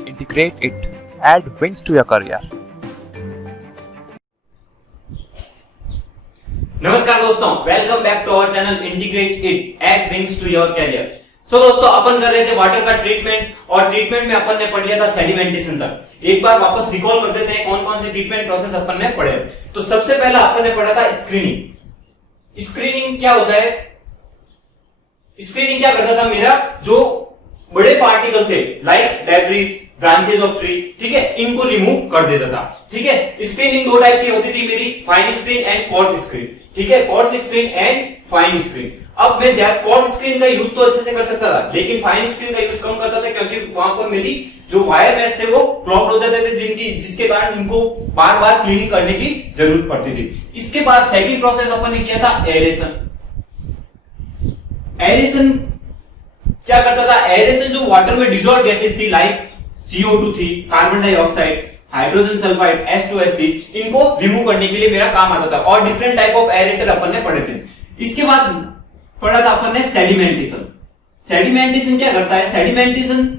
Integrate it. Add wings to your career. नमस्कार दोस्तों, welcome back to our channel integrate it add wings to your career. So दोस्तों, अपन कर रहे थे वाटर का ट्रीटमेंट और ट्रीटमेंट में अपन ने पढ़ लिया था सेडिमेंटेशन तक। एक बार वापस रिकॉल कर देते हैं कौन कौन से ट्रीटमेंट प्रोसेस अपन ने पढ़े। तो सबसे पहला अपन ने पढ़ा था स्क्रीनिंग। स्क्रीनिंग क्या होता है? स्क्रीनिंग क्या करता था? मेरा जो बड़े पार्टिकल थे like debris, branches of tree, ठीक है, इनको रिमूव कर देता था। ठीक है, स्क्रीनिंग दो टाइप की होती थी मेरी, fine screen and course screen. ठीक है, course screen and fine screen. अब मैं कोर्स स्क्रीन का यूज तो अच्छे से कर सकता था, लेकिन फाइन स्क्रीन का यूज कम करता था, क्योंकि वहां पर मेरी जो वायर मेश थे वो क्लॉग्ड हो जाते थे, जिसके कारण इनको बार बार क्लीनिंग करने की जरूरत पड़ती थी। इसके बाद सेकंड प्रोसेस अपन ने किया था एरेशन। एरेशन क्या करता था? एरेशन जो वाटर में डिजॉल्व गैसेस थी लाइक CO2 थी, carbon dioxide, hydrogen sulphide, H2S थी, इनको रिमूव करने के लिए मेरा काम आता था। और डिफरेंट टाइप ऑफ एरेटर अपन ने पढ़े थे। इसके बाद पढ़ा था अपन ने सेडिमेंटेशन। सेडिमेंटेशन क्या करता है? सेडिमेंटेशन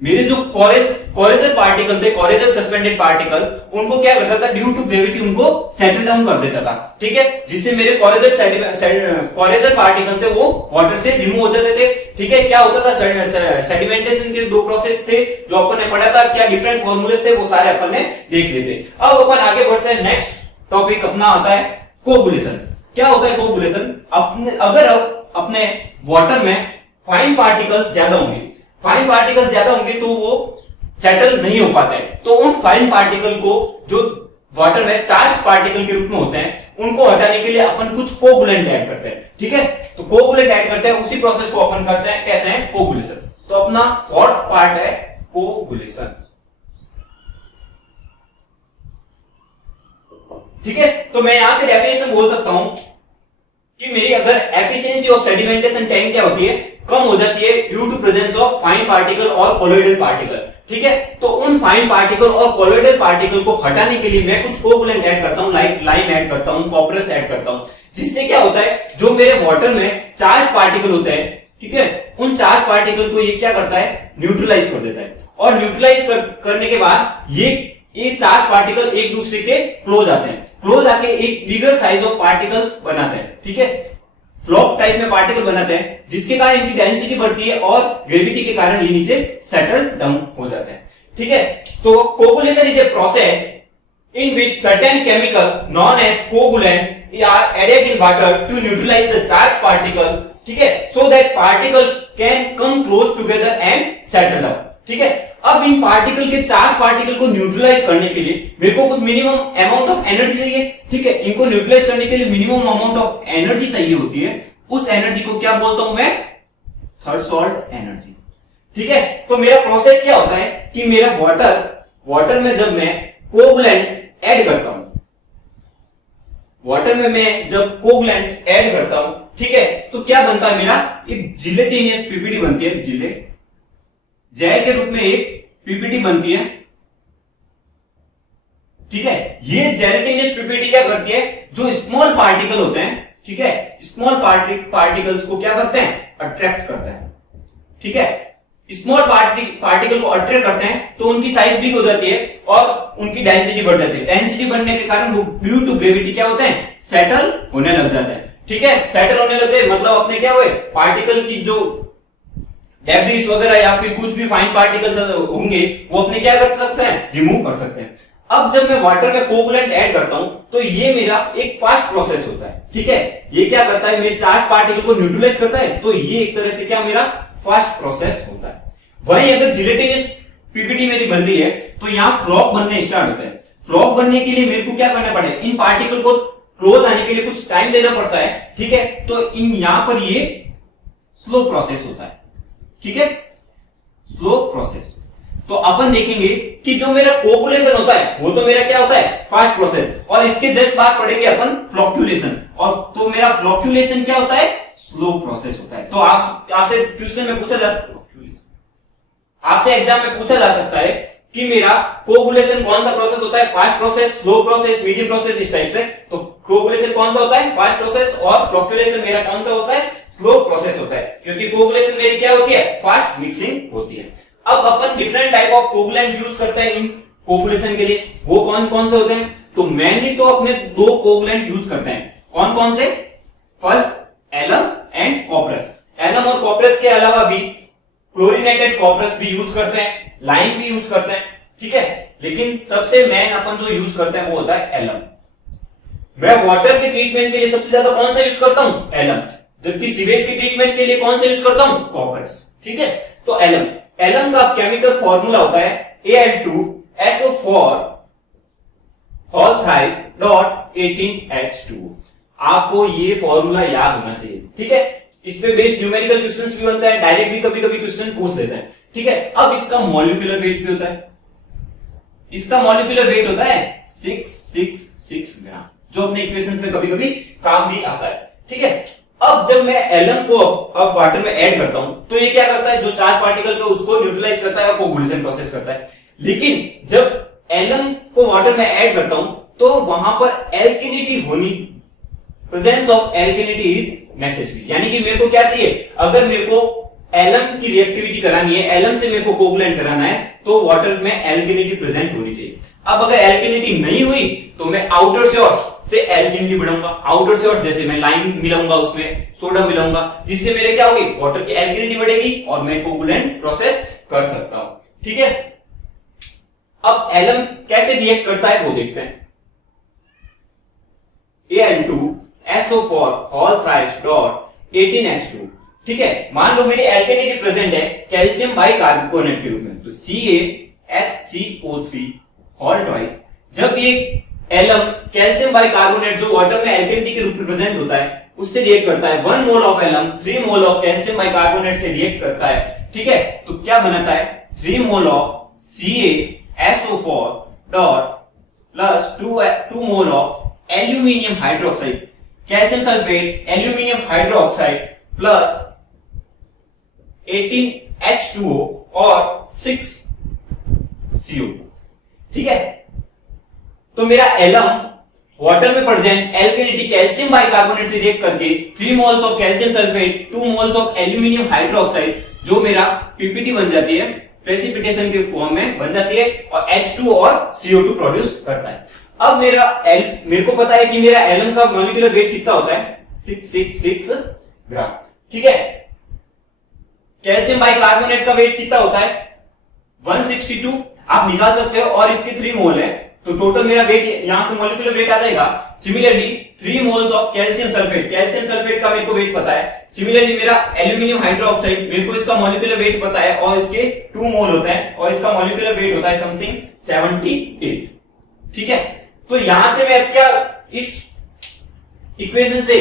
मेरे जो कोरेजर पार्टिकल थे, कोरेजर सस्पेंडेड पार्टिकल, उनको क्या करता था? ड्यू टू ग्रेविटी उनको सेटल डाउन कर देता था। ठीक है, जिससे मेरे कोरेजर पार्टिकल थे वो वाटर से रिमूव हो जाते थे। ठीक है, क्या होता था? सेडिमेंटेशन के दो प्रोसेस थे जो अपन ने पढ़ा था, क्या डिफरेंट फॉर्मूले थे वो सारे अपन ने देख लिए थे। अब अपन आगे बढ़ते हैं। नेक्स्ट टॉपिक अपना आता है कोगुलेशन। क्या होता है कोगुलेशन? अगर अपने वाटर में फाइन पार्टिकल्स ज्यादा होंगे, फाइन पार्टिकल ज्यादा होंगे तो वो सेटल नहीं हो पाते हैं। तो उन फाइन पार्टिकल को जो वाटर में चार्ज पार्टिकल के रूप में होते हैं, उनको हटाने के लिए अपन कुछ कोगुलेंट ऐड करते हैं। ठीक है, तो कोगुलेंट ऐड करते हैं, उसी प्रोसेस को अपन करते हैं, कहते हैं कोगुलेशन। तो अपना फोर्थ पार्ट है कोगुलेशन। ठीक है, तो मैं यहां से डेफिनेशन बोल सकता हूं कि मेरी अगर एफिशिएंसी ऑफ सेडिमेंटेशन टैंक क्या होती है? कम हो जाती है due to presence of fine particle और कोलोइडल पार्टिकल। ठीक है, तो उन फाइन पार्टिकल और कोलोइडल पार्टिकल को हटाने के लिए मैं कुछ कोगुलेंट ऐड करता हूं, लाइक लाइम ऐड करता हूं, कॉपरस ऐड करता हूं, जिससे क्या होता है? जो मेरे वाटर में चार्ज पार्टिकल होते हैं, ठीक है, उन चार्ज पार्टिकल को ये क्या करता है? न्यूट्रलाइज कर देता है। और न्यूट्रलाइज करने के बाद ये चार्ज पार्टिकल एक दूसरे के क्लोज आते हैं, क्लोज आके एक बिगर साइज ऑफ पार्टिकल्स बनाते हैं। ठीक है, फ्लॉक टाइप में पार्टिकल बनाते हैं, जिसके कारण इनकी डेंसिटी बढ़ती है और ग्रेविटी के कारण ये नीचे सेटल डाउन हो जाते हैं। ठीक है, तो coagulation is a process in which certain chemical known as coagulant are added in water to neutralize the charge particle. ठीक है, so that particle can come close together and settle down. ठीक है, अब इन पार्टिकल के charge particle को neutralize करने के लिए मेरे को कुछ मिनिमम अमाउंट ऑफ एनर्जी चाहिए। ठीक है, इनको न्यूट्रलाइज करने के लिए मिनिमम अमाउंट ऑफ एनर्जी चाहिए होती है। उस एनर्जी को क्या बोलता हूं मैं? थर्सोल्ट एनर्जी। ठीक है, तो मेरा प्रोसेस क्या होता है कि मेरा वाटर में जब मैं कोगुलेंट ऐड करता हूं, वाटर में मैं जब कोगुलेंट ऐड करता हूं, ठीक है, तो क्या बनता है? मेरा एक जिलेटिनियस पीपीटी बनती है, जेल के रूप में एक पीपीटी बनती है। ठीक है, ये जेलेटिनियस पीपीटी क्या करती है? जो स्मॉल पार्टिकल होते हैं, ठीक है, स्मॉल पार्टिकल्स को क्या करते हैं? अट्रैक्ट करते हैं। ठीक है, स्मॉल पार्टिकल को अट्रैक्ट करते हैं तो उनकी साइज बिग हो जाती है और उनकी डेंसिटी बढ़ जाती है। डेंसिटी बढ़ने के कारण वो ड्यू टू ग्रेविटी क्या होते हैं? सेटल होने लग जाते हैं। ठीक है, सेटल होने लगे मतलब अपने क्या हुए? पार्टिकल की जो डेब्रिस वगैरह या फिर कुछ भी फाइन पार्टिकल्स होंगे वो अपने क्या कर सकते हैं? रिमूव कर सकते हैं। अब जब मैं वाटर में कोगुलेंट ऐड करता हूं तो ये मेरा एक फास्ट प्रोसेस होता है। ठीक है, ये क्या करता है? मेरे चार्ज पार्टिकल को न्यूट्रलाइज करता है, तो ये एक तरह से क्या मेरा फास्ट प्रोसेस होता है। वहीं अगर जिलेटिनस पीपीटी मेरी बन रही है तो यहां फ्लॉक बनने स्टार्ट होता है। फ्लॉक बनने के लिए मेरे को क्या करना पड़ेगा? इन पार्टिकल को क्लोज आने के लिए कुछ टाइम देना पड़ता है। ठीक है, तो इन यहां पर ये स्लो प्रोसेस होता है। ठीक है, स्लो प्रोसेस। तो अपन देखेंगे कि जो मेरा कोगुलेशन होता है वो तो मेरा क्या होता है? Fast process. और इसके जस्ट बाद पढ़ेंगे अपन फ्लोक्यूलेशन। और तो मेरा फ्लोक्यूलेशन क्या होता है? स्लो प्रोसेस होता है। तो आपसे क्वेश्चन में पूछा जाता है, आपसे एग्जाम में पूछा जा सकता है कि मेरा कोगुलेशन कौन सा प्रोसेस होता है? Fast process, slow process, medium process, इस टाइप से। तो कोगुलेशन कौन सा होता है? Fast process. और फ्लोक्यूलेशन मेरा कौन सा होता है? स्लो प्रोसेस होता है, क्योंकि कोगुलेशन मेरी क्या होती है? फास्ट मिक्सिंग होती है। अब अपन different type of coagulant use करते हैं इन कोगुलेशन के लिए। वो कौन कौन से होते हैं? तो मेनली तो अपने दो कोगुलेंट यूज करते हैं। कौन कौन से? First alum and copperas. Alum और कॉपरस के अलावा भी क्लोरीनेटेड कॉपरस भी यूज करते हैं, लाइम भी यूज करते हैं, ठीक है। लेकिन सबसे मेन अपन जो यूज करते हैं वो होता है एलम। मैं वाटर के ट्रीटमेंट के लिए सबसे ज्यादा कौन सा यूज करता हूं? एलम। जबकि सीवेज के ट्रीटमेंट के लिए कौन सा यूज करता हूं? कॉपरस, ठीक है। तो एलम, एलम का केमिकल फॉर्मूला होता है Al2SO4 whole thrice dot 18H2। आपको ये फॉर्मूला याद होना चाहिए, ठीक है। इस पे बेस्ड न्यूमेरिकल क्वेश्चंस भी बनता है, डायरेक्ट भी कभी कभी क्वेश्चन पूछ लेते हैं, ठीक है। अब इसका मॉलिक्यूलर वेट भी होता है, इसका मॉलिक्यूलर वेट होता है 666 ग्राम, जो अपने इक्वेशन में कभी कभी काम भी आता है, ठीक है। अब जब मैं एलम को अब वाटर में ऐड करता हूं तो ये क्या करता है? जो चार्ज पार्टिकल का उसको न्यूट्रलाइज करता है और कोगुलेशन प्रोसेस करता है। लेकिन जब एलम को वाटर में ऐड करता हूं तो वहां पर एल्किनिटी होनी, presence of alkalinity is necessary. यानी कि मेरे को क्या चाहिए? अगर मेरे को एलम की रिएक्टिविटी करानी है, एलम से मेरे को कोगुलेंट कराना है, तो वाटर में एल्किनिटी प्रेजेंट होनी चाहिए। अब अगर एल्किनिटी नहीं हुई तो मैं आउटर सोर्स से एल्किनिटी बढ़ाऊंगा, आउटर सोर्स जैसे मैं लाइम मिलाऊंगा, उसमें सोडा मिलाऊंगा, जिससे मेरे क्या होगी? वाटर की एल्किनिटी बढ़ेगी और मैं कोगुलेंट प्रोसेस कर सकता हूं, ठीक है। अब एलम कैसे रिएक्ट करता है वो देखते हैं। Al2SO4 whole thrice dot 18H2, ठीक है। मान लो मेरी एल्केनिटी प्रेजेंट है कैल्शियम बाइकार्बोनेट के रूप में, तो CaHCO3 होल ट्वाइस। जब ये एलम कैल्शियम बाइकार्बोनेट जो वाटर में एल्केनिटी के रूप में प्रेजेंट होता है उससे रिएक्ट करता है, 1 mole of alum 3 mole of calcium bicarbonate से रिएक्ट करता है, ठीक है। तो क्या बनाता है? 3 mole of CaSO4 dot plus 2 mole of aluminium hydroxide, calcium sulphate, aluminium hydroxide plus 18H2O और 6CO2, ठीक है। तो मेरा एलम वाटर में प्रेजेंट एल्केनिटी कैल्शियम बाइकार्बोनेट से रिएक्ट करके 3 moles of calcium sulphate, 2 moles of aluminium hydroxide, जो मेरा पीपीटी बन जाती है, प्रेसिपिटेशन के फॉर्म में बन जाती है, और H2 और CO2 प्रोड्यूस करता है। अब मेरे को पता है कि मेरा एलम का मॉलिक्यूलर वेट कितना होता है? 666 ग्राम, ठीक है। कैल्शियम बाइकार्बोनेट का वेट कितना होता है? 162, आप निकाल सकते हो, और इसके 3 मोल है, तो टोटल मेरा वेट यहां से मॉलिक्यूलर वेट आ जाएगा। Similarly 3 moles of calcium sulphate, calcium sulphate का मेरे को वेट पता है। सिमिलरली मेरा एल्यूमिनियम हाइड्रोक्साइड, मेरे को इसका मॉलिक्यूलर वेट पता है, और इसके 2 मोल होते हैं, और इसका मॉलिक्यूलर वेट होता है समथिंग 78, ठीक है। तो यहां से मैं क्या इस इक्वेशन से,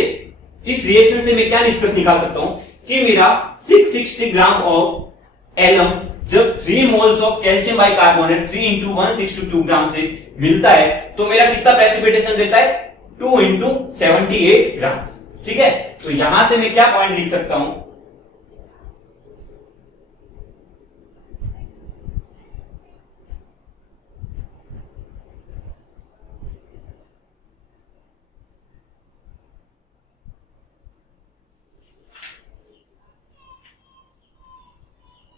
इस रिएक्शन से मैं क्या निष्कर्ष निकाल सकता हूं कि मेरा 660 ग्राम ऑफ एलम जब 3 moles of calcium bicarbonate 3 into 162 ग्राम से मिलता है तो मेरा कितना प्रेसिपिटेशन देता है? 2 इंटू 78 ग्राम, ठीक है। तो यहां से मैं क्या पॉइंट लिख सकता हूं?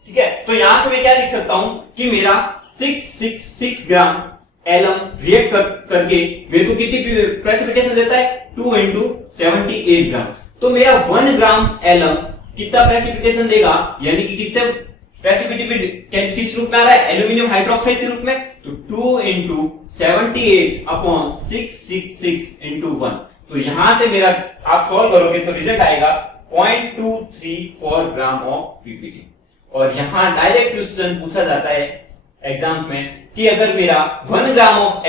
ठीक है, तो यहां से मैं क्या लिख सकता हूं कि मेरा 666 ग्राम एलम रिएक्ट करके मेरे को कितनी प्रेसिपिटेशन देता है? 2 इंटू 78 ग्राम। तो मेरा 1 ग्राम एलम कितना प्रेसिपिटेशन देगा, यानी कि कितने प्रेसिपिटेट किस रूप में आ रहा है? एल्यूमिनियम हाइड्रोक्साइड के रूप में। तो 2 इंटू 78 अपॉन 666 इंटू 1। तो यहां से मेरा आप सॉल्व करोगे तो रिजल्ट आएगा 0.234 ग्राम ऑफ पीपीटी। और यहां डायरेक्ट क्वेश्चन पूछा जाता है एग्जाम में कि अगर मेरा 1 ग्राम ऑफ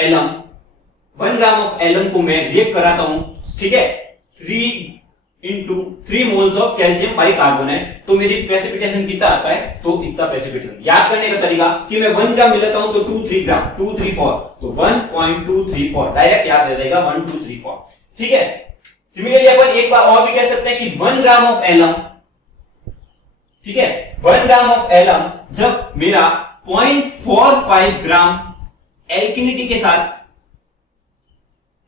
एलम को मैं रिएक्ट कराता हूं, ठीक है, 3 मोल्स ऑफ कैल्शियम बाइकार्बोनेट, तो मेरी प्रेसिपिटेशन कितना आता है? तो इतना प्रेसिपिटेशन। याद करने का तरीका कि मैं 1 ग्राम मिलाता हूं तो 2 ग्राम 234, तो 1.234 डायरेक्ट याद रह जाएगा 1234, ठीक है। सिमिलरली अपन एक बार और भी कह सकते हैं कि 1 ग्राम ऑफ एलम, ठीक है, 1 ग्राम ऑफ एलम जब मेरा 0.45 ग्राम एल्किनिटी के साथ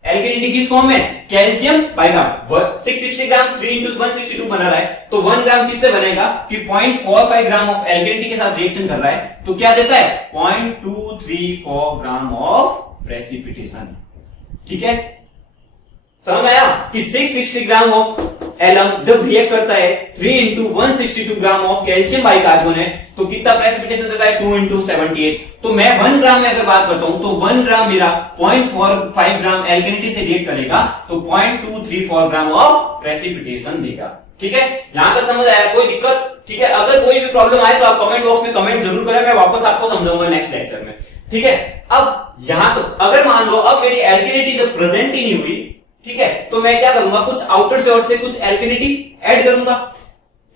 एल्केनिटी किस फॉर्म में, कैल्शियम बाइकार्ब। 660 ग्राम 3 इंटू 162 बना रहा है, तो 1 ग्राम किससे बनेगा कि 0.45 ग्राम ऑफ एल्केनिटी के साथ रिएक्शन कर रहा है, तो क्या देता है 0.234 ग्राम ऑफ प्रेसिपिटेशन। ठीक है, समझ आया कि 660 ग्राम ऑफ एलम जब रिएक्ट करता है 3 into 162 gram of calcium bicarbonate, तो कितना प्रेसिपिटेशन देता है 2 इंटू 78। तो मैं 1 ग्राम में अगर बात करता हूं, तो 1 ग्राम मेरा 0.45 ग्राम एल्केनिटी से रिएक्ट करेगा, तो 0.234 ग्राम ऑफ प्रेसिपिटेशन देगा। ठीक है, यहां तक समझ आया, कोई दिक्कत? ठीक है, अगर कोई भी प्रॉब्लम आए तो आप कमेंट बॉक्स में कमेंट जरूर करें, मैं वापस आपको समझाऊंगा नेक्स्ट लेक्चर में। ठीक है, अब यहां तो अगर मान लो अब मेरी एल्केनिटी जब प्रेजेंट ही नहीं हुई, ठीक है, तो मैं क्या करूंगा, कुछ आउटर से और से कुछ एल्केनिटी ऐड करूंगा।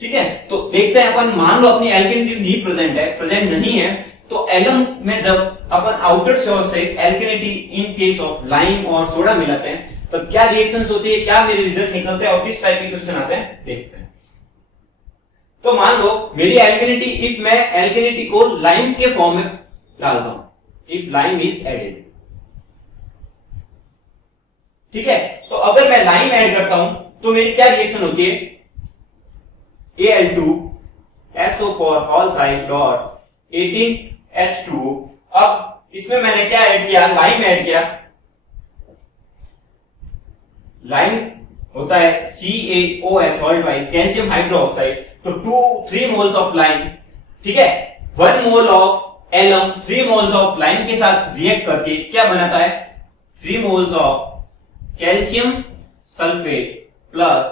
ठीक है, तो देखते हैं अपन, मान लो अपनी एल्केनिटी नहीं प्रेजेंट है, प्रेजेंट नहीं है, तो एलम में जब अपन आउटर से और से एल्केनिटी इन केस ऑफ लाइम और सोडा मिलाते हैं, तब क्या रिएक्शंस होती है, क्या मेरे रिजल्ट निकलते हैं और किस टाइप के क्वेश्चन आते हैं, देखते हैं। तो मान लो मेरी एल्केनिटी, इफ मैं एल्केनिटी को लाइम के फॉर्म में डालता हूं, इफ लाइम इज एडेड, ठीक है, तो अगर मैं लाइम ऐड करता हूं तो मेरी क्या रिएक्शन होती है, Al2SO4 whole thrice dot 18H2O। अब इसमें मैंने क्या ऐड किया, लाइम ऐड किया। लाइम होता है CaOH whole twice calcium hydroxide, तो 3 मोल्स ऑफ लाइम, ठीक है, 1 mole of alum 3 moles of lime के साथ रिएक्ट करके क्या बनाता है, 3 moles of calcium sulphate plus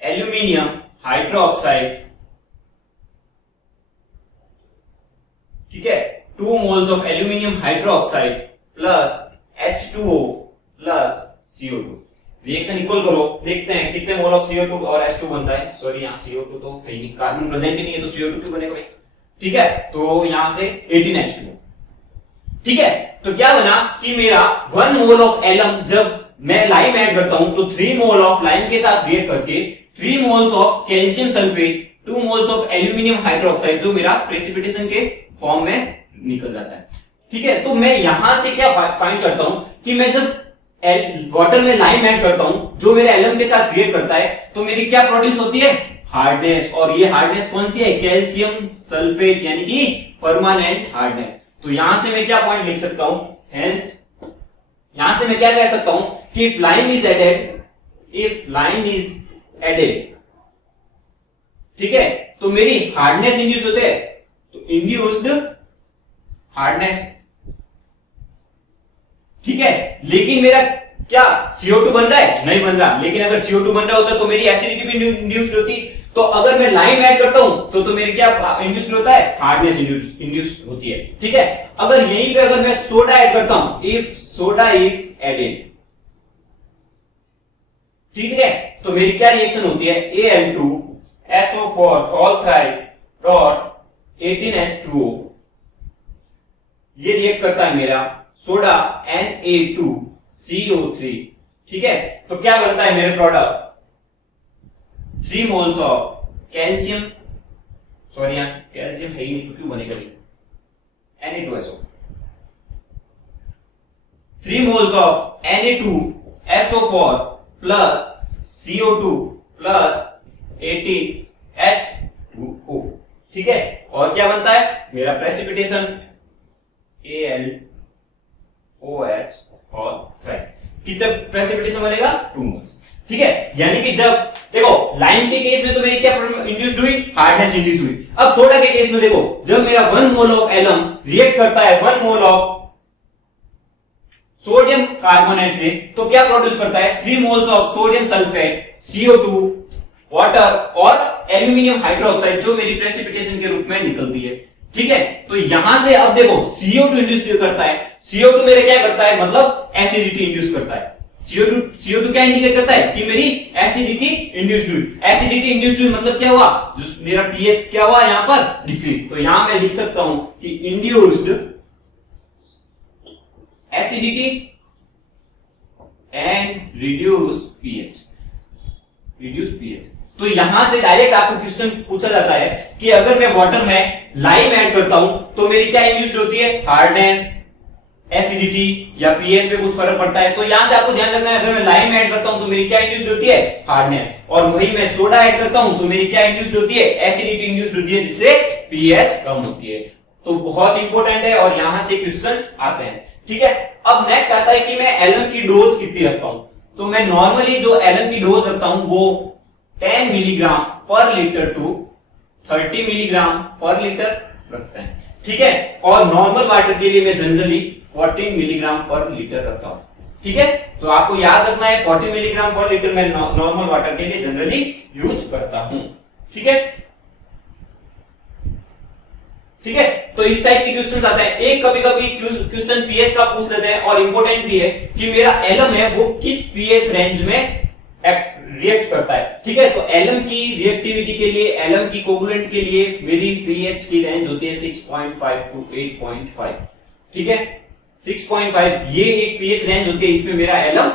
aluminium hydroxide. ठीक है, 2 moles of aluminium hydroxide plus H2O plus CO2। Reaction equal करो, देखते हैं कितने मोल ऑफ CO2 और H2 बनता है। सॉरी, यहां CO2 तो है नहीं, कार्बन प्रेजेंट ही नहीं है, तो CO2 क्यों बनेगा भाई। ठीक है, तो यहां से 18H2O। ठीक है, तो क्या बना कि मेरा 1 मोल ऑफ एलम जब मैं लाइम ऐड करता हूं, तो 3 मोल ऑफ लाइम के साथ रिएक्ट करके 3 moles of calcium sulphate, 2 moles of aluminium hydroxide, जो मेरा प्रेसिपिटेशन के फॉर्म में निकल जाता है। ठीक है, तो मैं यहां से क्या फाइंड करता हूं कि मैं जब वाटर में लाइम ऐड करता हूं, जो मेरे एलम के साथ रिएक्ट करता है, तो मेरी क्या प्रोड्यूस होती है, हार्डनेस। और ये हार्डनेस कौन सी है, कैल्शियम सल्फेट, यानी कि परमानेंट हार्डनेस। तो यहां से मैं क्या पॉइंट लिख सकता हूं, हेंस यहां से मैं क्या कह सकता हूं कि if lime is added, if lime is added, ठीक है, तो मेरी हार्डनेस इंड्यूस होते हैं, तो इंड्यूस्ड हार्डनेस। ठीक है, लेकिन मेरा क्या CO2 बन रहा है, नहीं बन रहा। लेकिन अगर CO2 बन रहा होता तो मेरी एसिडिटी भी इंड्यूस्ड होती। तो अगर मैं लाइम ऐड करता हूं तो मेरी क्या इंड्यूस्ड होता है, हार्डनेस इंड्यूस्ड होती है। ठीक है, अगर यहीं पे अगर मैं सोडा ऐड करता हूं, इफ सोडा इज एडेड, ठीक है, तो मेरी क्या रिएक्शन होती है, Al2SO4 whole thrice dot 18H2O, ये रिएक्ट करता है मेरा सोडा Na2CO3। ठीक है, तो क्या बनता है मेरे product, 3 moles of calcium, sorry यहां कैल्शियम है ही नहीं, क्यों बनेगा Na2SO, 3 moles of Na2SO4 plus CO2 plus 18H2O। ठीक है, और क्या बनता है मेरा प्रेसिपिटेशन AlOH और थ्राइस। कितने प्रेसिपिटेशन बनेगा, 2 मोल्स। ठीक है, यानी कि जब देखो लाइम के केस में तो मेरी क्या इंड्यूस्ड हुई, हार्डनेस इंड्यूस हुई। अब सोडा के केस में देखो, जब मेरा 1 मोल ऑफ एलम रिएक्ट करता है 1 मोल ऑफ सोडियम कार्बोनेट से, तो क्या प्रोड्यूस करता है, 3 moles of sodium sulphate, CO2, water और एल्यूमिनियम हाइड्रोक्साइड, जो मेरी प्रेसिपिटेशन के रूप में निकलती है। ठीक है, तो यहां से अब देखो CO2 इंड्यूस करता है, CO2 मेरे क्या करता है, मतलब एसिडिटी इंड्यूस करता है। CO2 क्या इंडिकेट करता है कि मेरी एसिडिटी इंड्यूस्ड हुई। एसिडिटी इंड्यूस्ड हुई मतलब क्या हुआ, जो मेरा pH क्या हुआ यहां पर, डिक्रीज। तो यहां मैं लिख सकता हूं कि induced acidity and reduce pH, reduce pH। तो यहां से डायरेक्ट आपको क्वेश्चन पूछा जाता है कि अगर मैं वाटर में लाइम ऐड करता हूं तो मेरी क्या इंड्यूस्ड होती है, हार्डनेस। एसिडिटी या पीएच पे कुछ फर्क पड़ता है। तो यहां से आपको ध्यान रखना है, अगर मैं लाइम ऐड करता हूं तो मेरी क्या इंड्यूस्ड होती है, हार्डनेस, और वही मैं सोडा ऐड करता हूं तो मेरी क्या इंड्यूस्ड होती है, एसिडिटी इंड्यूस्ड होती है, जिससे पीएच कम होती है। तो बहुत इंपॉर्टेंट है और यहां से क्वेश्चंस आते हैं। ठीक है, अब नेक्स्ट आता है कि मैं एलएम की डोज कितनी रखता हूं। तो मैं नॉर्मली जो एलएम की डोज रखता हूं वो 10 मिलीग्राम पर लीटर टू 30 मिलीग्राम पर लीटर रखते हैं। ठीक है, और नॉर्मल वाटर के लिए मैं जनरली 14 मिलीग्राम पर लीटर रखता हूं। ठीक है, तो आपको याद रखना है 40 मिलीग्राम पर लीटर मैं नॉर्मल वाटर के लिए जनरली यूज करता हूं। ठीक है, ठीक है, तो इस टाइप के क्वेश्चंस आते हैं। एक कभी कभी क्वेश्चन पीएच का पूछ लेते हैं और इंपॉर्टेंट भी है कि मेरा एलएम है वो किस पीएच रेंज में रिएक्ट करता है। ठीक है, तो एलएम की रिएक्टिविटी के लिए, एलएम की कोवलेंट के लिए मेरी पीएच की रेंज होती है 6.5 टू 8.5। ठीक है, 6.5 ये एक पीएच रेंज होती है, इसमें मेरा alum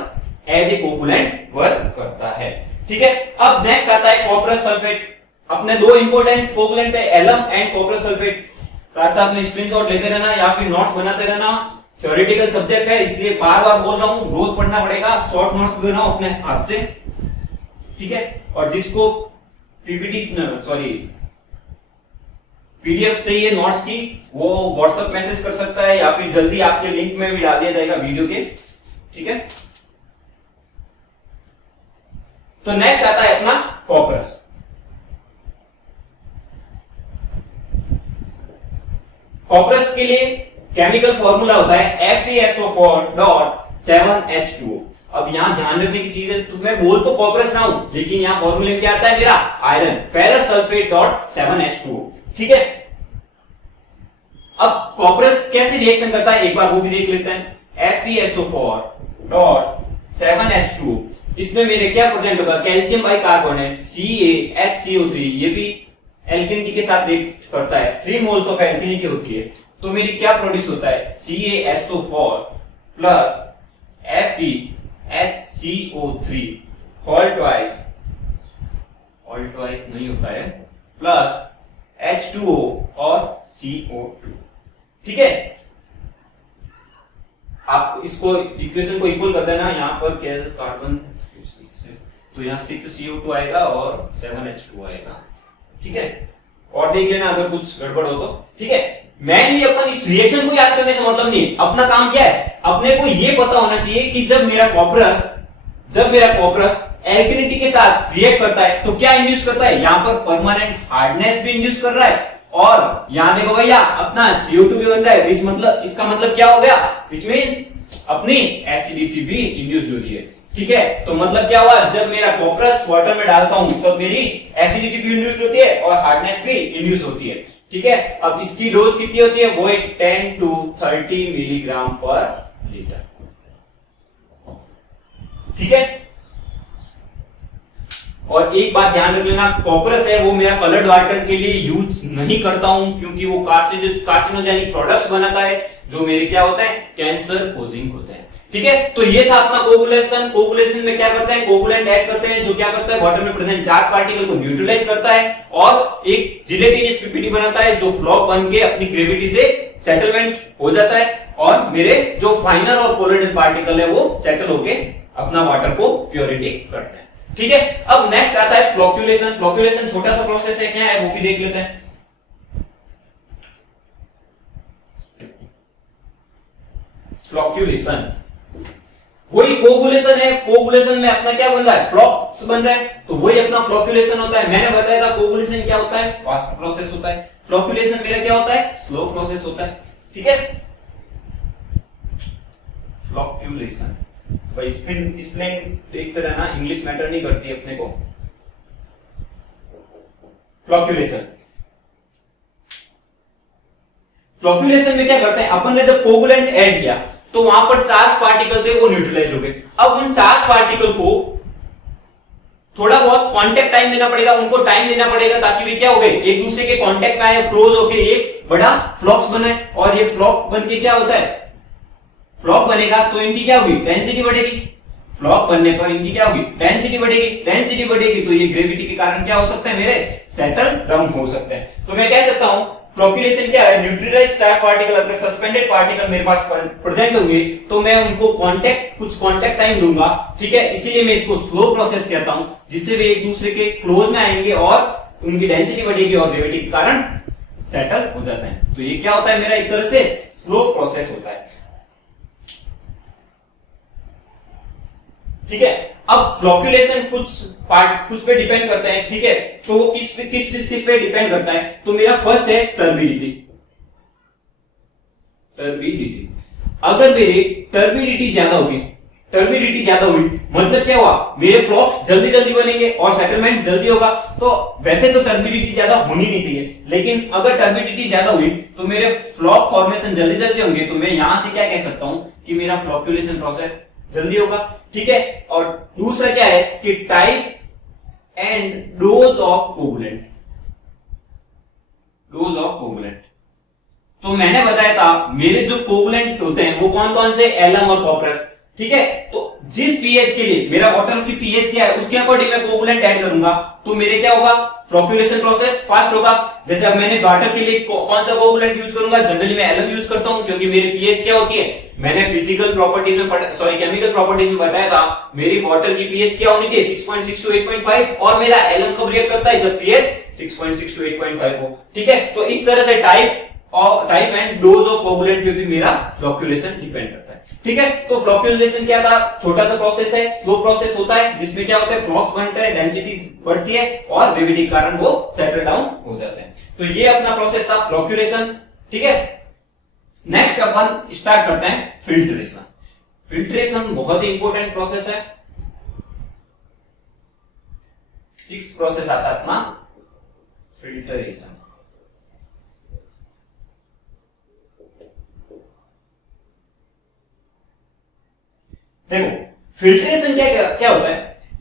as a coagulant work करता है। ठीक है, अब नेक्स्ट आता है कॉपरस सल्फेट। अपने दो इंपॉर्टेंट कोवलेंट है एलएम एंड कॉपरस सल्फेट। साथ साथ में स्क्रीनशॉट लेते रहना या फिर नोट्स बनाते रहना। थ्योरेटिकल सब्जेक्ट है इसलिए बार बार बोल रहा हूं, रोज पढ़ना पड़ेगा। शॉर्ट नोट्स भी बनाओ अपने हाथ से। ठीक है, और जिसको पीडीएफ चाहिए नोट्स की वो व्हाट्सएप मैसेज कर सकता है या फिर जल्दी आपके लिंक में भी डाल दिया जाएगा वीडियो के। ठीक है, तो नेक्स्ट आता है अपना कॉपरस। कॉपरस के लिए केमिकल फॉर्मूला होता है FeSO4.7H2O। अब यहां ध्यान रखने की चीज है, तो मैं बोल तो कॉपरस रहा हूं लेकिन यहां फॉर्मूले में क्या आता है मेरा, आयरन, फेरस सल्फेट.7H2O। ठीक है, अब कॉपरस कैसे रिएक्शन करता है एक बार वो भी देख लेते हैं। FeSO4.7H2O, इसमें मेरे क्या प्रेजेंट होगा, कैल्शियम बाइकार्बोनेट CaHCO3, ये भी एल्केनिटी के साथ रिएक्ट करता है, 3 मोल्स ऑफ एल्केनिटी होती है। तो मेरी क्या प्रोड्यूस होता है, CaSO4 plus FeHCO3 whole twice नहीं होता है, प्लस H2O और CO2। ठीक है, आप इसको इक्वेशन को इक्वल कर देना, यहां पर कार्बन 6 है तो यहां 6CO2 आएगा और 7H2 आएगा। ठीक है, और देख लेना अगर कुछ गड़बड़ हो तो। ठीक है, मेनली अपन इस रिएक्शन को याद करने से मतलब नहीं, अपना काम क्या है, अपने को ये पता होना चाहिए कि जब मेरा कॉपरस एल्केनिटी के साथ रिएक्ट करता है तो क्या इंड्यूस करता है, यहां पर परमानेंट हार्डनेस भी इंड्यूस कर रहा है और यहां देखो भैया अपना CO2 भी बन रहा है, which मतलब इसका मतलब क्या हो गया, which means अपनी एसिडिटी भी इंड्यूस हो रही है। ठीक है, तो मतलब क्या हुआ, जब मेरा कॉपरस वाटर में डालता हूं तब मेरी एसिडिटी भी इंड्यूस होती है और हार्डनेस भी इंड्यूस होती है। ठीक है, अब इसकी डोज कितनी होती है, वो 10 टू 30 मिलीग्राम पर लीटर। ठीक है, और एक बात ध्यान रख लेना, कॉपरस है वो मेरा कलर्ड वाटर के लिए यूज नहीं करता हूं क्योंकि वो कार्सिनोजेनिक प्रोडक्ट्स बनाता है जो मेरे क्या होता है, कैंसर कोजिंग होते हैं। ठीक है, तो ये था अपना कोगुलेशन में क्या करते हैं, कोगुलेंट ऐड करते हैं जो क्या करता है, वाटर में प्रेजेंट चार्ज पार्टिकल को न्यूट्रलाइज करता है और एक जिलेटिनस पीपीटी बनाता है जो फ्लॉक बन के अपनी ग्रेविटी से सेटलमेंट हो जाता है और मेरे जो फाइनर और कोलोइडल पार्टिकल है वो सेटल होके अपना वाटर को प्योरिटी करते हैं। ठीक है, अब नेक्स्ट आता है फ्लोक्यूलेशन। फ्लोक्यूलेशन छोटा सा प्रोसेस है, क्या है वो भी देख लेते हैं। फ्लोक्यूलेशन वही कोगुलेशन है, कोगुलेशन में अपना क्या बन रहा है, फ्लॉक्स बन रहा है, तो वही अपना फ्लोक्यूलेशन होता है। मैंने बताया था कोगुलेशन क्या होता है, फास्ट प्रोसेस होता है, फ्लोक्यूलेशन मेरा क्या होता है, स्लो प्रोसेस होता है। ठीक है, फ्लोक्यूलेशन भाई स्पेलिंग देखते रहना, इंग्लिश मैटर नहीं करती अपने को। फ्लोक्यूलेशन में क्या करते हैं, अपन ने जब कोगुलेंट ऐड किया तो वहां पर चार्ज पार्टिकल थे वो न्यूट्रलाइज हो गए। अब उन चार्ज पार्टिकल को थोड़ा बहुत कांटेक्ट टाइम देना पड़ेगा, उनको टाइम देना पड़ेगा ताकि वे क्या हो गए, एक दूसरे के कांटेक्ट में आए, क्लोज होके एक बड़ा फ्लॉक्स बने और ये फ्लॉक बन के क्या होता है, फ्लॉक बनेगा तो इनकी क्या होगी, डेंसिटी बढ़ेगी। फ्लॉक बनने पर इनकी क्या होगी, डेंसिटी बढ़ेगी। डेंसिटी बढ़ेगी तो ये ग्रेविटी के कारण क्या हो सकता है, मेरे सेटल डाउन हो सकते हैं। तो मैं कह सकता हूं फ्लोक्यूलेशन क्या है, न्यूट्रलाइज्ड चार्ज पार्टिकल अगर सस्पेंडेड पार्टिकल मेरे पास प्रेजेंट होंगे तो मैं उनको कुछ कांटेक्ट टाइम दूंगा, ठीक है, इसीलिए मैं इसको स्लो प्रोसेस कहता हूं, जिससे वे एक दूसरे के क्लोज में आएंगे और उनकी डेंसिटी बढ़ेगी और ग्रेविटी के कारण सेटल हो जाते हैं। तो ये क्या होता है, मेरा एक तरह से स्लो प्रोसेस होता है, ठीक है। अब फ्लोक्यूलेशन कुछ पे डिपेंड करता है, ठीक है, तो वो किस पे डिपेंड करता है। तो मेरा फर्स्ट है टर्बिडिटी। अगर मेरी टर्बिडिटी ज्यादा हुई मतलब क्या हुआ, मेरे फ्लॉक्स जल्दी बनेंगे और सेटलमेंट जल्दी होगा। तो वैसे तो टर्बिडिटी ज्यादा होनी नहीं चाहिए, लेकिन अगर टर्बिडिटी ज्यादा हुई तो मेरे फ्लॉक फॉर्मेशन जल्दी होंगे। तो मैं यहां से क्या कह सकता हूं कि मेरा फ्लोक्यूलेशन प्रोसेस जल्दी होगा, ठीक है। और दूसरा क्या है कि type and dose of coagulant. तो मैंने बताया था मेरे जो कोगुलेंट होते हैं वो कौन कौन से, एलम और कॉपरस, ठीक है। तो जिस पीएच के लिए मेरा वाटर की पीएच क्या है उसके अकॉर्डिंग मैं कोगुलेंट ऐड करूंगा, तो मेरे क्या होगा, फ्लोक्यूलेशन प्रोसेस फास्ट होगा। जैसे अब मैंने वाटर के लिए कौन सा कोगुलेंट यूज करूंगा, जनरली मैं एलम यूज करता हूं, क्योंकि मेरी पीएच क्या होती है, मैंने केमिकल प्रॉपर्टीज में बताया था मेरी वाटर की पीएच क्या होनी चाहिए, 6.6 to 8.5, और मेरा एलम कब रिएक्ट करता है, जब पीएच 6.6 to 8.5 हो, ठीक है। तो इस तरह से type and dose of coagulant पे भी मेरा फ्लोक्यूलेशन डिपेंड करता है, ठीक है। तो फ्लोक्यूलेशन क्या था, छोटा सा प्रोसेस है, स्लो प्रोसेस होता है, जिसमें क्या होता है, फ्लॉक्स बनते हैं, डेंसिटी बढ़ती है और ग्रेविटी के कारण वो सेटल डाउन हो जाते हैं। तो ये अपना प्रोसेस था फ्लोक्यूलेशन, ठीक है। नेक्स्ट अपन स्टार्ट करते हैं फिल्ट्रेशन बहुत ही इंपॉर्टेंट प्रोसेस है। सिक्स्थ प्रोसेस आता है अपना फिल्टरेशन। देखो फिल्ट्रेशन क्या होता है,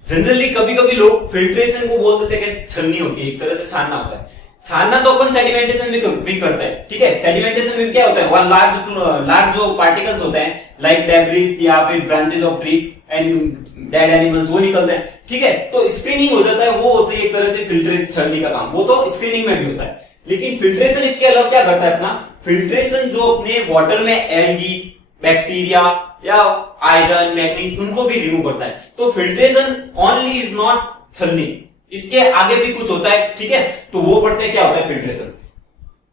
जनरली कभी कभी लोग फिल्ट्रेशन को बोल देते हैं कि छलनी होती है, एक तरह से छानना होता है। छानना तो अपन सेडिमेंटेशन में भी करते हैं, ठीक है। सेडिमेंटेशन में क्या होता है, वहां लार्ज जो पार्टिकल्स होते हैं लाइक डेब्रिस या फिर branches of tree and dead animals, वो निकलते हैं, ठीक है। तो स्क्रीनिंग हो जाता है, वो होती है एक तरह से फिल्ट्रेशन, छलनी का काम, वो तो स्क्रीनिंग में भी होता है। लेकिन फिल्ट्रेशन इसके अलावा क्या करता है अपना, फिल्ट्रेशन जो अपने वाटर में एल्गी, बैक्टीरिया या आयरन, मैग्नीज, उनको भी रिमूव करता है। तो फिल्ट्रेशन ओनली इज नॉट छलनी, इसके आगे भी कुछ होता है, ठीक है। तो वो पढ़ते हैं क्या होता है फिल्ट्रेशन।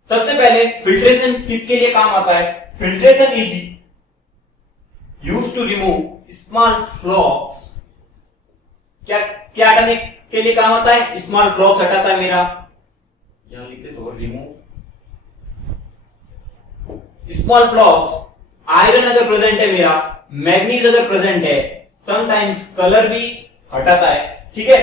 सबसे पहले फिल्ट्रेशन किसके लिए काम आता है, filtration is used to remove small flocs. क्या करने के लिए काम आता है, स्मॉल फ्लॉक्स हटाता है मेरा, यहां लिखते तो रिमूव स्मॉल फ्लॉक्स। आयरन अगर प्रेजेंट है मेरा, मैग्नीज अगर प्रेजेंट है, समटाइम्स कलर भी हटाता है, ठीक है।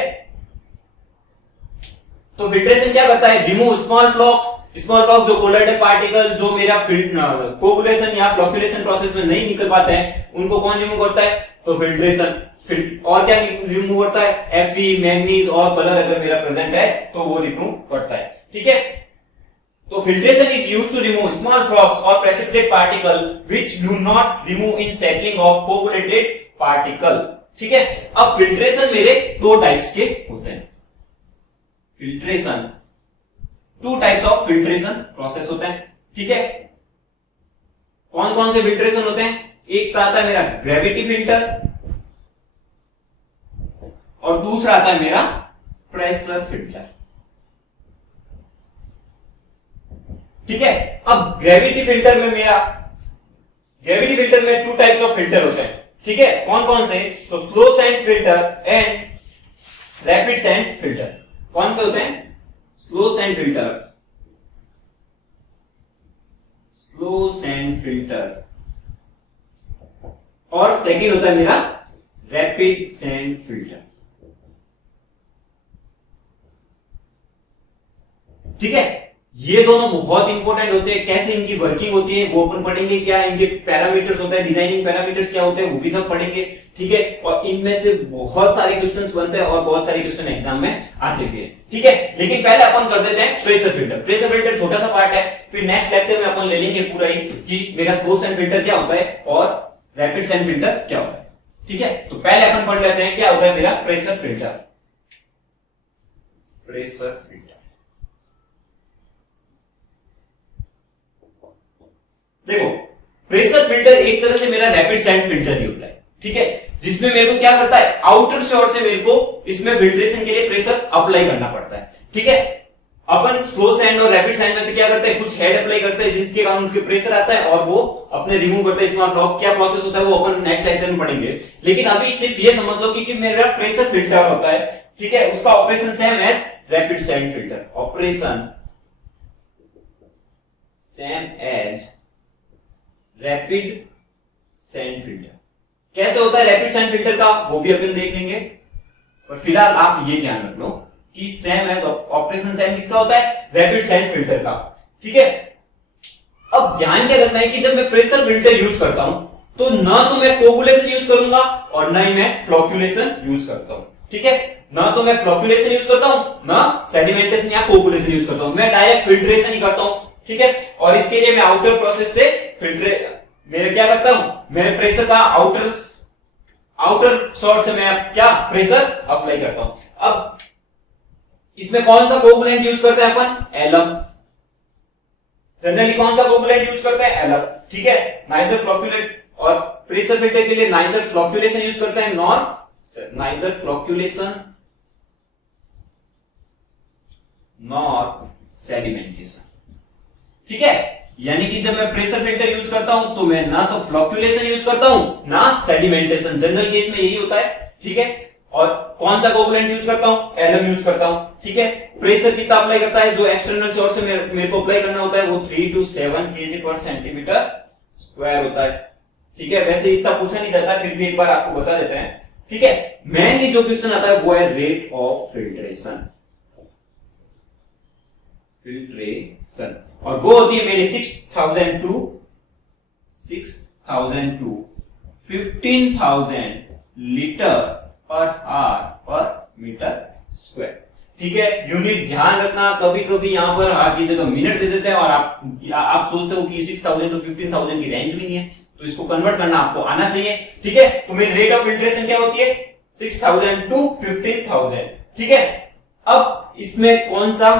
तो फिल्ट्रेशन क्या करता है, रिमूव स्मॉल फ्लॉक्स जो कोलाइडल पार्टिकल जो मेरा कोगुलेशन या फ्लोक्यूलेशन प्रोसेस में नहीं निकल पाते हैं, उनको कौन रिमूव करता है, तो फिल्ट्रेशन। और क्या रिमूव करता है, Fe, मैग्नीज और कलर अगर मेरा प्रेजेंट है तो वो रिमूव करता है, ठीक है। तो filtration is used to remove small frogs or precipitate particle which do not remove in settling of coagulated particle, ठीक है। अब फिल्ट्रेशन मेरे दो टाइप्स के होते हैं। Filtration, two types of filtration process होते हैं, ठीक है। कौन कौन से फिल्ट्रेशन होते हैं, एक आता है मेरा ग्रेविटी फिल्टर और दूसरा आता है मेरा प्रेशर फिल्टर, ठीक है। अब ग्रेविटी फिल्टर में टू टाइप्स ऑफ फिल्टर होते हैं, ठीक है। कौन कौन से, तो slow sand filter and rapid sand filter. कौन से होते हैं, स्लो सैंड फिल्टर और सेकंड होता है मेरा रैपिड सैंड फिल्टर, ठीक है। ये दोनों बहुत इंपॉर्टेंट होते हैं, कैसे इनकी वर्किंग होती है वो अपन पढ़ेंगे, क्या इनके पैरामीटर्स होते हैं, डिजाइनिंग पैरामीटर्स क्या होते हैं वो भी सब पढ़ेंगे, ठीक है। और इनमें से बहुत सारे क्वेश्चंस बनते हैं और बहुत सारे क्वेश्चन एग्जाम में आते भी हैं, ठीक है। लेकिन पहले अपन कर देते हैं प्रेशर फिल्टर छोटा सा पार्ट है, फिर नेक्स्ट लेक्चर में अपन ले लेंगे पूरा ही कि मेरा स्लो सैंड फिल्टर क्या होता है और रैपिड सैंड फिल्टर क्या होता है, ठीक है। तो पहले अपन पढ़ लेते हैं क्या होता है मेरा प्रेशर फिल्टर। देखो प्रेशर फिल्टर एक तरह से मेरा रैपिड सैंड फिल्टर ही होता है, ठीक है, जिसमें मेरे को क्या करता है, आउटर शॉर्ट से मेरे को इसमें फिल्ट्रेशन के लिए प्रेशर अप्लाई करना पड़ता है, ठीक है। अपन स्लो सैंड और रैपिड सैंड में तो क्या करते हैं, कुछ हेड अप्लाई करते हैं जिसके कारण उनके प्रेशर आता है और वो अपने रिमूव करते हैं। इसमें फ्लॉक क्या प्रोसेस होता है वो अपन नेक्स्ट लेक्चर में पढ़ेंगे, लेकिन अभी सिर्फ ये समझ लो कि मेरा प्रेशर फिल्टर होता है, ठीक है, उसका operation same as rapid sand filter, operation same as rapid sand filter. कैसे होता है रैपिड सैंड फिल्टर का वो भी अपन देख लेंगे, और फिलहाल आप ये ध्यान रख लो कि सेम एज ऑपरेशन सेम किसका होता है, रैपिड सैंड फिल्टर का, ठीक है। अब ध्यान क्या रखना है कि जब मैं प्रेशर फिल्टर यूज करता हूं तो ना तो मैं कोगुलेशन यूज करूंगा और ना ही मैं फ्लोक्यूलेशन यूज करता हूं, ठीक है, ना तो मैं फ्लोक्यूलेशन यूज करता हूं ना सेडिमेंटेशन या कोगुलेशन यूज करता हूं, मैं डायरेक्ट फिल्ट्रेशन ही करता हूं, ठीक है। और इसके लिए मैं आउटर प्रोसेस से मेरे क्या करता हूं, मेरे प्रेशर का आउटर सोर्स से मैं क्या प्रेशर अप्लाई करता हूं। अब इसमें कौन सा कोगुलेंट यूज करते हैं अपन, एलम, जनरली कौन सा कोगुलेंट यूज करते हैं, एलम, ठीक है, नाइदर फ्लोक्यूलेट, और प्रेशर फिल्टर के लिए नाइदर फ्लोक्यूलेशन यूज करते हैं नाइदर फ्लोक्यूलेशन नॉर सेडिमेंटेशन, ठीक है। यानी कि जब मैं प्रेशर फिल्टर यूज करता हूं तो मैं ना तो फ्लोक्यूलेशन यूज करता हूं ना सेडिमेंटेशन, जनरल केस में यही होता है, ठीक है। और कौन सा कोगुलेंट यूज करता हूं, एलम यूज करता हूं, ठीक है। प्रेशर कितना अप्लाई करता है, जो एक्सटर्नल सोर्स से मेरे को अप्लाई करना होता है वो 3 to 7 kg per centimeter square होता है, ठीक है। वैसे इतना पूछा नहीं जाता, फिर भी एक बार आपको बता देते हैं, ठीक है। मेनली जो क्वेश्चन आता है वो है रेट ऑफ फिल्ट्रेशन, और वो होती है मेरी 6000 to 15,000 लीटर पर आवर पर मीटर स्क्वायर, ठीक है। यूनिट ध्यान रखना, कभी कभी यहां पर आर की जगह मिनट दे देते हैं और आप सोचते हो कि 6000 to 15,000 की रेंज भी नहीं है, तो इसको कन्वर्ट करना आपको आना चाहिए, ठीक है। तो मेरी रेट ऑफ फिल्ट्रेशन क्या होती है, 6000 to 15,000, ठीक है। अब इसमें कौन सा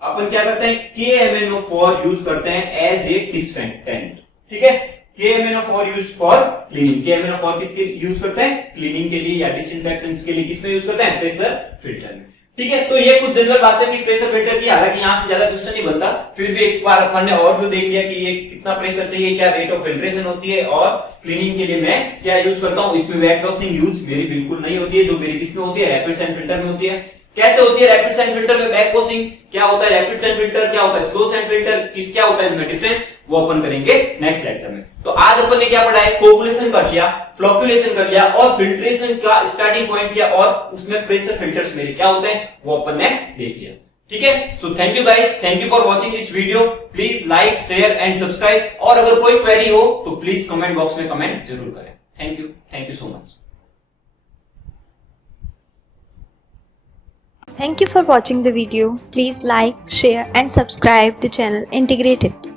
अपन क्या करते हैं, KMnO4 यूज करते हैं एज ए डिसइंफेक्टेंट, ठीक है। KMnO4 use for cleaning, KMnO4 किसके यूज करते हैं, क्लीनिंग के लिए या डिसइंफेक्शन के लिए, किसमें यूज करते हैं, प्रेशर फिल्टर में, ठीक है। तो ये कुछ जनरल बातें थी प्रेशर फिल्टर की, हालांकि यहां से ज्यादा क्वेश्चन नहीं बनता, फिर भी एक बार अपन ने ओवरव्यू देख लिया कि ये कितना प्रेशर चाहिए, क्या रेट ऑफ फिल्ट्रेशन होती है, और क्लीनिंग के लिए मैं क्या यूज करता हूं। इसमें बैक वॉशिंग यूज मेरी बिल्कुल नहीं होती है, जो मेरी किसमें होती है, रैपिड सैंड फिल्टर में होती है। कैसे होती है रैपिड सैंड फिल्टर में बैक वॉशिंग, क्या होता है रैपिड सैंड फिल्टर, क्या होता है स्लो सैंड फिल्टर, क्या होता है इनमें डिफरेंस, वो अपन करेंगे नेक्स्ट लेक्चर में। तो आज अपन ने क्या पढ़ा है, कोगुलेशन कर लिया, फ्लोक्यूलेशन कर लिया, और फिल्ट्रेशन का स्टार्टिंग पॉइंट किया, और उसमें प्रेशर फिल्टर्स मेरे क्या होते हैं वो अपन ने देख लिया, ठीक है। So thank you guys, thank you for watching this video, please like share and subscribe, और अगर कोई क्वेरी हो तो प्लीज कमेंट बॉक्स में कमेंट जरूर करें। Thank you so much. Thank you for watching the video. Please like, share and subscribe the channel Integrated.